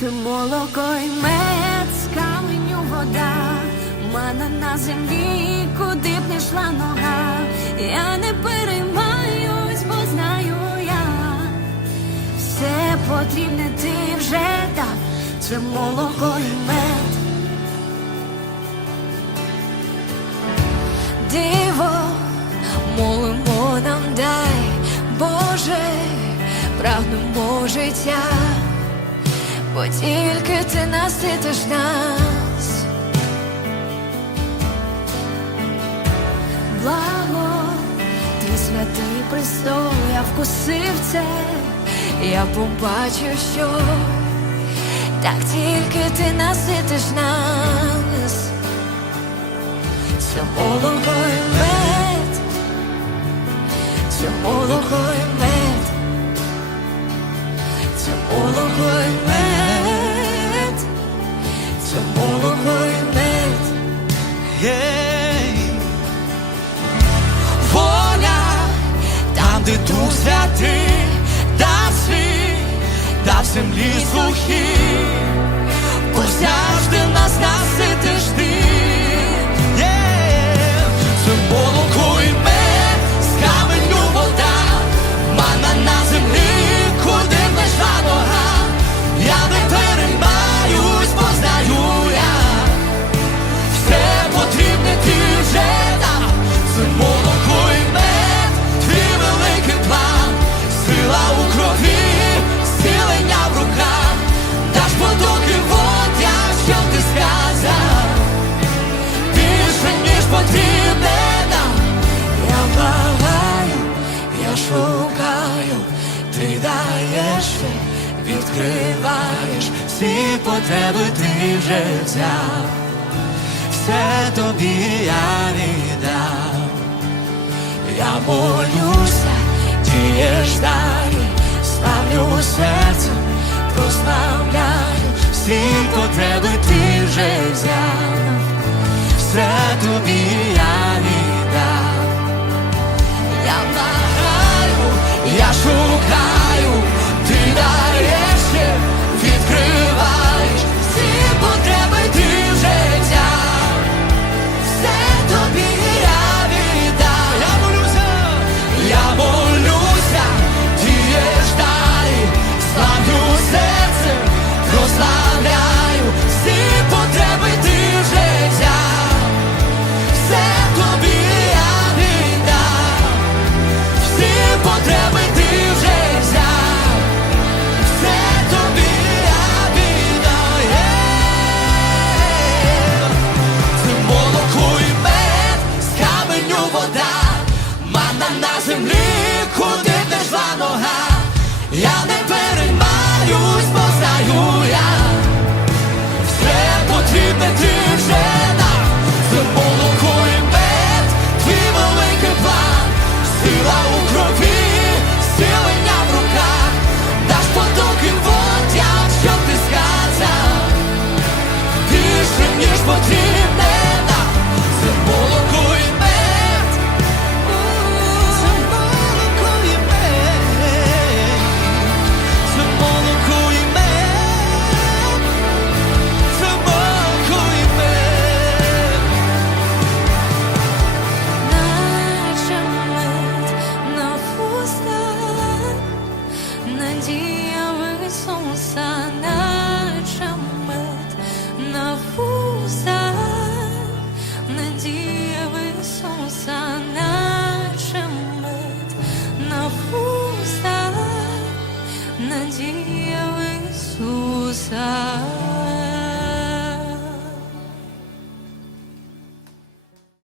Це молоко й мед, з каменю вода, мана на землі, куди б не йшла нога. Я не переймаюсь, бо знаю я. Все потрібне ти вже дав, це молоко й мед. Диво, молимо нам дай, Боже, прагнемо життя, бо тільки ти наситиш нас. Благо, твій святий престол, я вкусив це, я побачив, що так тільки ти наситиш нас. Це Воля, там, де Дух Святий, дав свій, дав землі сухі, бо завжди нас наситиш ти. Даєш, відкриваєш. Всі потреби ти вже взяв. Все тобі я віддав. Я молюся, дієш далі, ставлю серце, прославляю, всі потреби ти вже взяв, все тобі землі, надія в Ісуса, наче мед на вустах, надія в Ісуса, наче мед на вустах, надія Ісуса.